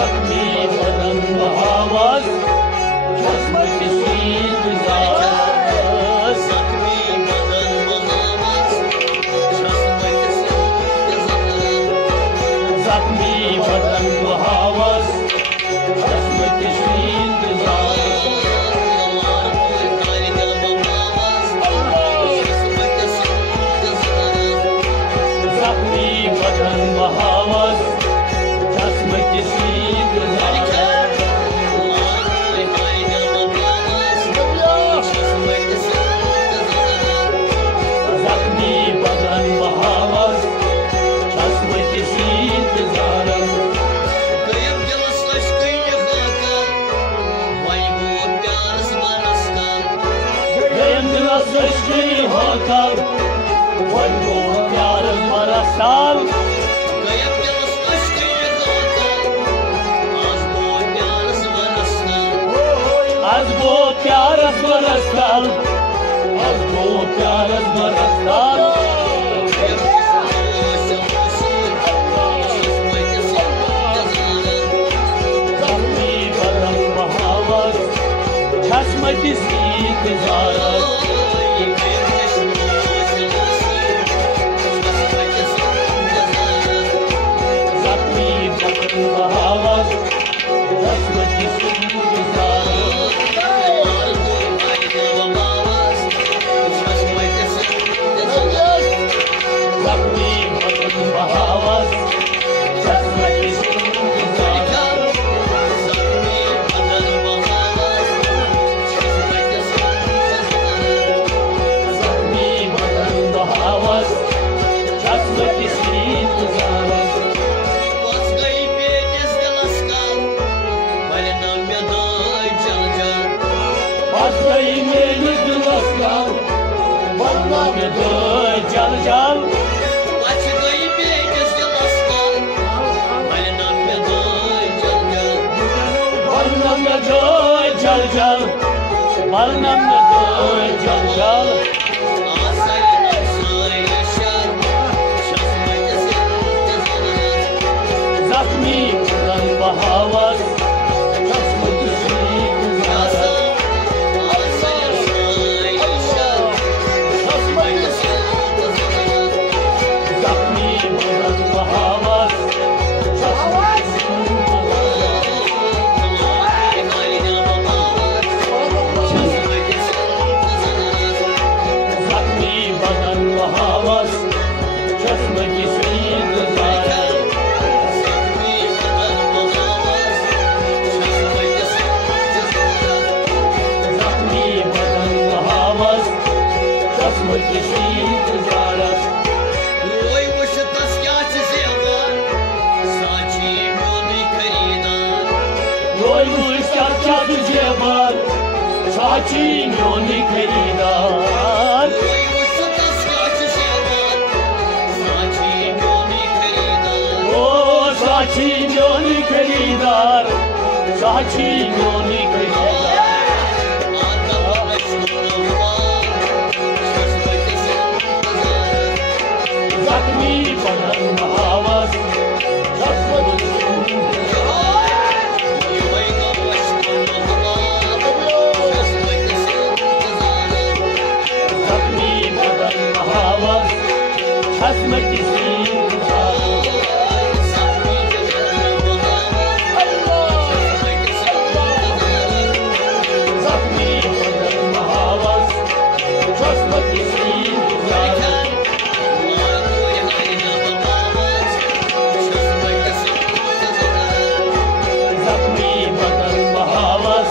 जख्मी बदन बहावस छसमत शीत जारस जख्मी बदन बहावस छसमत शीत जारस जख्मी बदन बहावस छसमत शीत जारस जख्मी बदन बहावस छसमत शीत जारस जख्मी बदन बहावस छसमत शीत जारस गयम दिलस अश्की होकर वन को प्यार मरसाल आज वो प्यारस मरसाल आज वो प्यारस मरसाल जख्मी बदन बहावस छसमत शीत जारस जख्मी बदन बहावस छसमत शीत जारस जख्मी बदन बहावस छसमत शीत जारस जख्मी बदन बहावस छसमत शीत जारस बस गई मेरी दिलस काल वरना में दो जल जल वरना में दो जल जल वरना में दो जल जल जख्मी बदन बहावस छसमत शीत जारस जख्मी बदन बहावस छसमत शीत जारस जख्मी बदन बहावस छसमत शीत जारस जख्मी बदन बहावस छसमत शीत जारस रोई मुश्किल क्या तुझे बार साची म्योनी खरीदार ओ साची म्योनी खरीदार साची म्योनी खरीदार जख्मी बदन बहावस छसमत शीत जख्मी बदन बहावस छसमत शीत जारस जख्मी बदन बहावस छसमत शीत जारस जख्मी बदन बहावस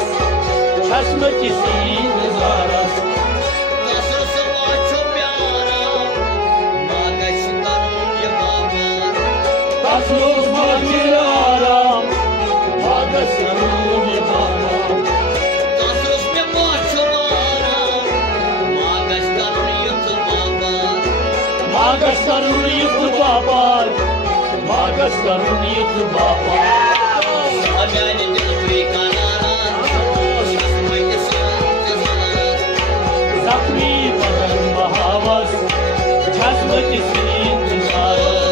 छसमत शीत जारस तसलुस माजिर आराम मागस करूँ ये बाबा मागस करूँ युद्ध बाबा मागस करूँ युद्ध बाबा जख्मी बदन बहावस छसमत शीत जारस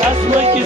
çasmak